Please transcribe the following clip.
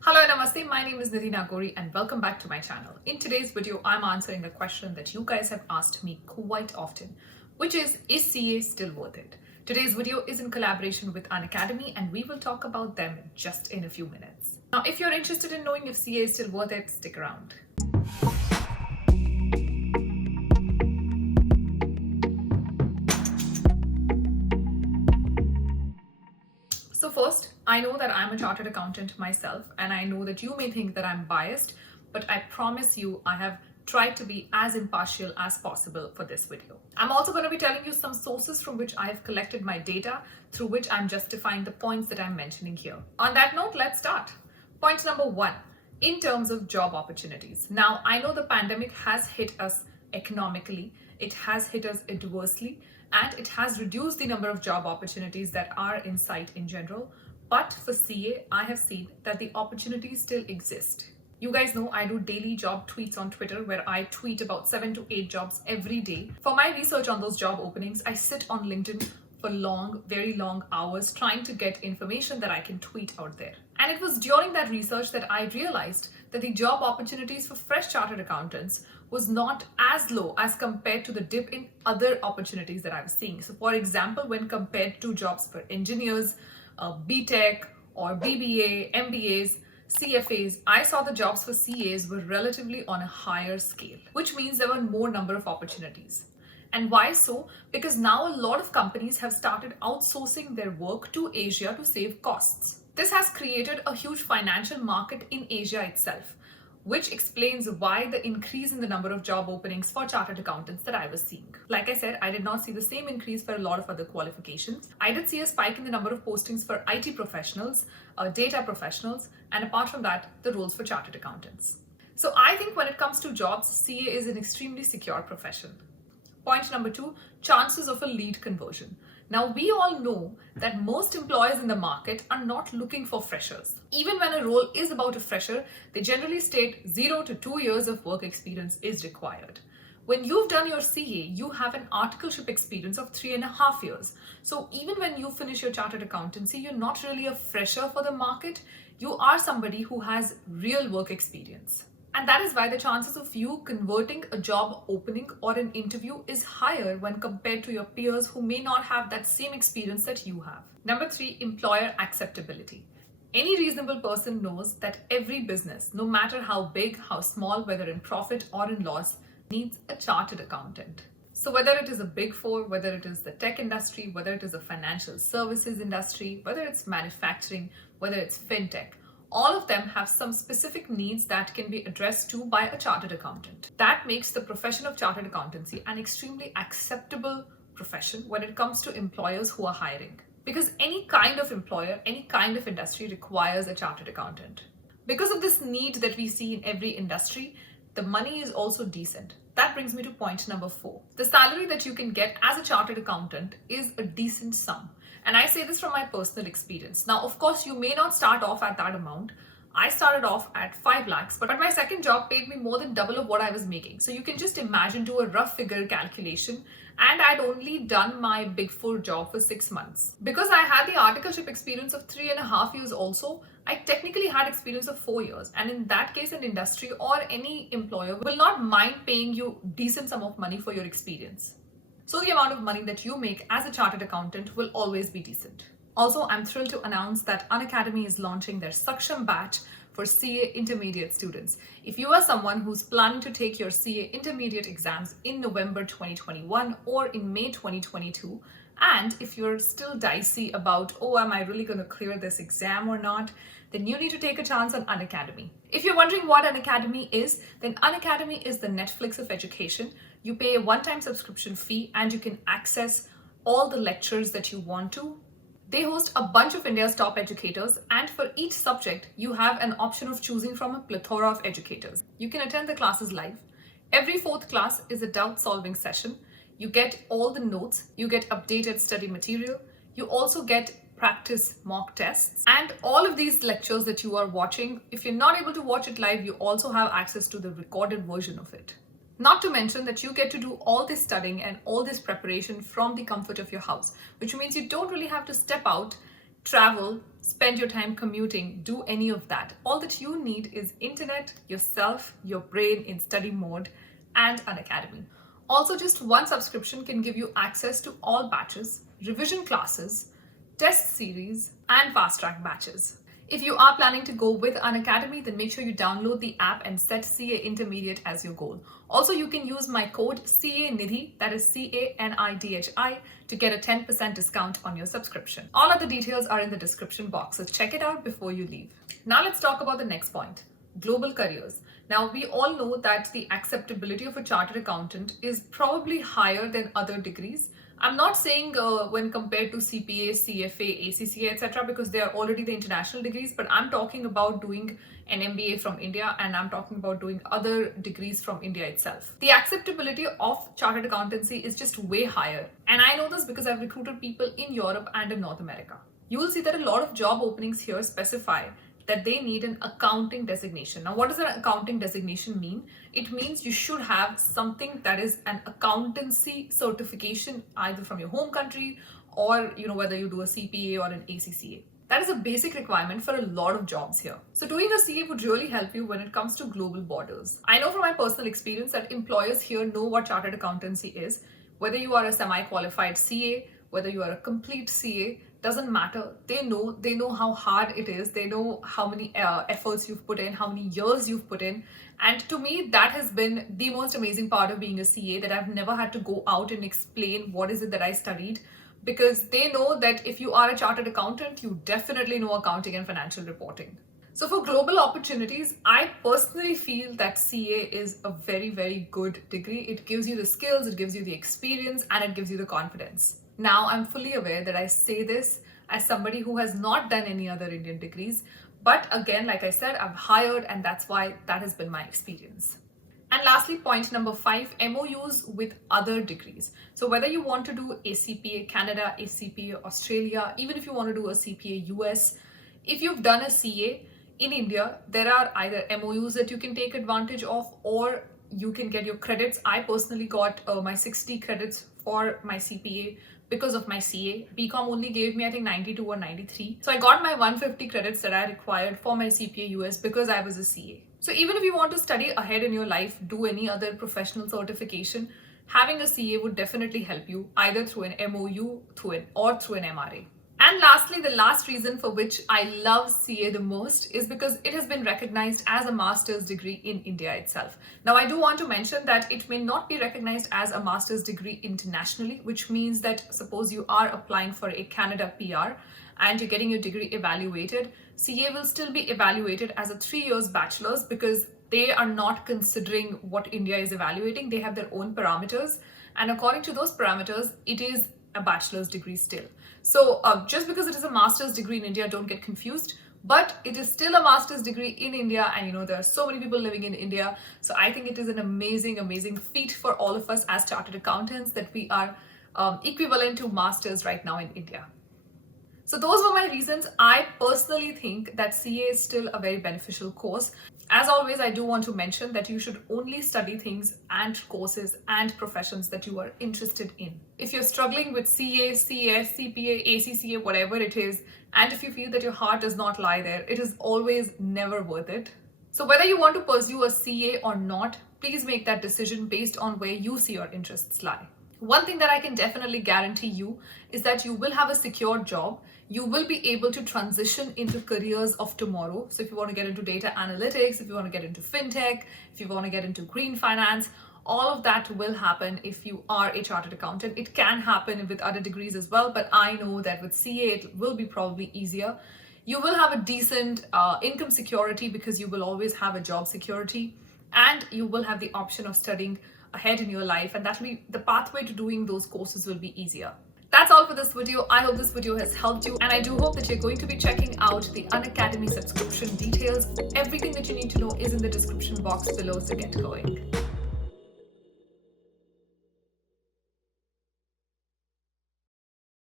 Hello and namaste, my name is Nidhi Nagori and welcome back to my channel. In today's video, I'm answering a question that you guys have asked me quite often, which is CA still worth it? Today's video is in collaboration with Unacademy and we will talk about them just in a few minutes. Now, if you're interested in knowing if CA is still worth it, stick around. So first, I know that I'm a chartered accountant myself and I know that you may think that I'm biased, but I promise you I have tried to be as impartial as possible for this video. I'm also going to be telling you some sources from which I have collected my data through which I'm justifying the points that I'm mentioning here. On that note, let's start. Point number one, in terms of job opportunities. Now, I know the pandemic has hit us economically, it has hit us adversely, and it has reduced the number of job opportunities that are in sight in general. But for CA, I have seen that the opportunities still exist. You guys know I do daily job tweets on Twitter where I tweet about 7 to 8 jobs every day. For my research on those job openings, I sit on LinkedIn for long, very long hours trying to get information that I can tweet out there. And it was during that research that I realized that the job opportunities for fresh chartered accountants was not as low as compared to the dip in other opportunities that I was seeing. So for example, when compared to jobs for engineers, BTech or BBA, MBAs, CFAs, I saw the jobs for CAs were relatively on a higher scale, which means there were more number of opportunities. And why so? Because now a lot of companies have started outsourcing their work to Asia to save costs. This has created a huge financial market in Asia itself, which explains why the increase in the number of job openings for chartered accountants that I was seeing. Like I said, I did not see the same increase for a lot of other qualifications. I did see a spike in the number of postings for IT professionals, data professionals, and apart from that, the roles for chartered accountants. So I think when it comes to jobs, CA is an extremely secure profession. Point number two, chances of a lead conversion. Now, we all know that most employers in the market are not looking for freshers. Even when a role is about a fresher, they generally state 0 to 2 years of work experience is required. When you've done your CA, you have an articleship experience of 3.5 years. So even when you finish your chartered accountancy, you're not really a fresher for the market. You are somebody who has real work experience. And that is why the chances of you converting a job opening or an interview is higher when compared to your peers who may not have that same experience that you have. Number three, employer acceptability. Any reasonable person knows that every business, no matter how big, how small, whether in profit or in loss, needs a chartered accountant. So whether it is a big four, whether it is the tech industry, whether it is a financial services industry, whether it's manufacturing, whether it's fintech, all of them have some specific needs that can be addressed to by a chartered accountant. That makes the profession of chartered accountancy an extremely acceptable profession when it comes to employers who are hiring. Because any kind of employer, any kind of industry requires a chartered accountant. Because of this need that we see in every industry, the money is also decent. That brings me to point number 4. The salary that you can get as a chartered accountant is a decent sum. And I say this from my personal experience. Now, of course, you may not start off at that amount. I started off at 5 lakhs, but my second job paid me more than double of what I was making. So you can just imagine, do a rough figure calculation. And I'd only done my big 4 job for 6 months. Because I had the articleship experience of 3.5 years also, I technically had experience of 4 years. And in that case, an industry or any employer will not mind paying you decent sum of money for your experience. So the amount of money that you make as a chartered accountant will always be decent. Also, I'm thrilled to announce that Unacademy is launching their Saksham Batch for CA Intermediate students. If you are someone who's planning to take your CA Intermediate exams in November 2021 or in May 2022, and if you're still dicey about, oh, am I really going to clear this exam or not, then you need to take a chance on Unacademy. If you're wondering what Unacademy is, then Unacademy is the Netflix of education. You pay a one-time subscription fee and you can access all the lectures that you want to. They host a bunch of India's top educators, and for each subject, you have an option of choosing from a plethora of educators. You can attend the classes live. Every 4th class is a doubt-solving session. You get all the notes, you get updated study material, you also get practice mock tests, and all of these lectures that you are watching, if you're not able to watch it live, you also have access to the recorded version of it. Not to mention that you get to do all this studying and all this preparation from the comfort of your house, which means you don't really have to step out travel, spend your time commuting, do any of that. All that you need is internet, yourself, your brain in study mode, and an academy. Also, just one subscription can give you access to all batches, revision classes, test series, and fast track batches. If you are planning to go with an academy, then make sure you download the app and set CA Intermediate as your goal. Also, you can use my code CA Nidhi, that is CANIDHI, to get a 10% discount on your subscription. All other details are in the description box, so check it out before you leave. Now let's talk about the next point, global careers. Now, we all know that the acceptability of a chartered accountant is probably higher than other degrees. I'm not saying when compared to CPA, CFA, ACCA, etc., because they are already the international degrees, but I'm talking about doing an MBA from India, and I'm talking about doing other degrees from India itself. The acceptability of chartered accountancy is just way higher. And I know this because I've recruited people in Europe and in North America. You will see that a lot of job openings here specify that they need an accounting designation. Now, what does an accounting designation mean? It means you should have something that is an accountancy certification, either from your home country or whether you do a CPA or an ACCA. That is a basic requirement for a lot of jobs here. So doing a CA would really help you when it comes to global borders. I know from my personal experience that employers here know what chartered accountancy is. Whether you are a semi-qualified CA, whether you are a complete CA, doesn't matter. They know how hard it is. They know how many efforts you've put in, how many years you've put in. And to me, that has been the most amazing part of being a CA, that I've never had to go out and explain what is it that I studied, because they know that if you are a chartered accountant, you definitely know accounting and financial reporting. So for global opportunities, I personally feel that CA is a very, very good degree. It gives you the skills, it gives you the experience, and it gives you the confidence. Now, I'm fully aware that I say this as somebody who has not done any other Indian degrees. But again, like I said, I've hired, and that's why that has been my experience. And lastly, point number 5, MOUs with other degrees. So whether you want to do ACPA Canada, ACPA Australia, even if you want to do a CPA US, if you've done a CA in India, there are either MOUs that you can take advantage of, or you can get your credits. I personally got my 60 credits for my CPA because of my CA. BCom only gave me, I think, 92 or 93. So I got my 150 credits that I required for my CPA US because I was a CA. So even if you want to study ahead in your life, do any other professional certification, having a CA would definitely help you, either through an MOU or through an MRA. And lastly, the last reason for which I love CA the most is because it has been recognized as a master's degree in India itself. Now, I do want to mention that it may not be recognized as a master's degree internationally, which means that suppose you are applying for a Canada PR and you're getting your degree evaluated, CA will still be evaluated as a 3 years bachelor's, because they are not considering what India is evaluating. They have their own parameters, and according to those parameters, it is a bachelor's degree still. So just because it is a master's degree in India, don't get confused, but it is still a master's degree in India, and there are so many people living in India. So I think it is an amazing, amazing feat for all of us as chartered accountants that we are equivalent to masters right now in India. So those were my reasons. I personally think that CA is still a very beneficial course. As always, I do want to mention that you should only study things and courses and professions that you are interested in. If you're struggling with CA, CS, CPA, ACCA, whatever it is, and if you feel that your heart does not lie there, it is always never worth it. So whether you want to pursue a CA or not, please make that decision based on where you see your interests lie. One thing that I can definitely guarantee you is that you will have a secure job. You will be able to transition into careers of tomorrow. So if you want to get into data analytics, if you want to get into fintech, if you want to get into green finance, all of that will happen if you are a chartered accountant. It can happen with other degrees as well, but I know that with CA, it will be probably easier. You will have a decent income security because you will always have a job security, and you will have the option of studying ahead in your life, and that will be the pathway to doing those courses will be easier. That's all for this video. I hope this video has helped you, and I do hope that you're going to be checking out the Unacademy subscription details. Everything that you need to know is in the description box below, so get going.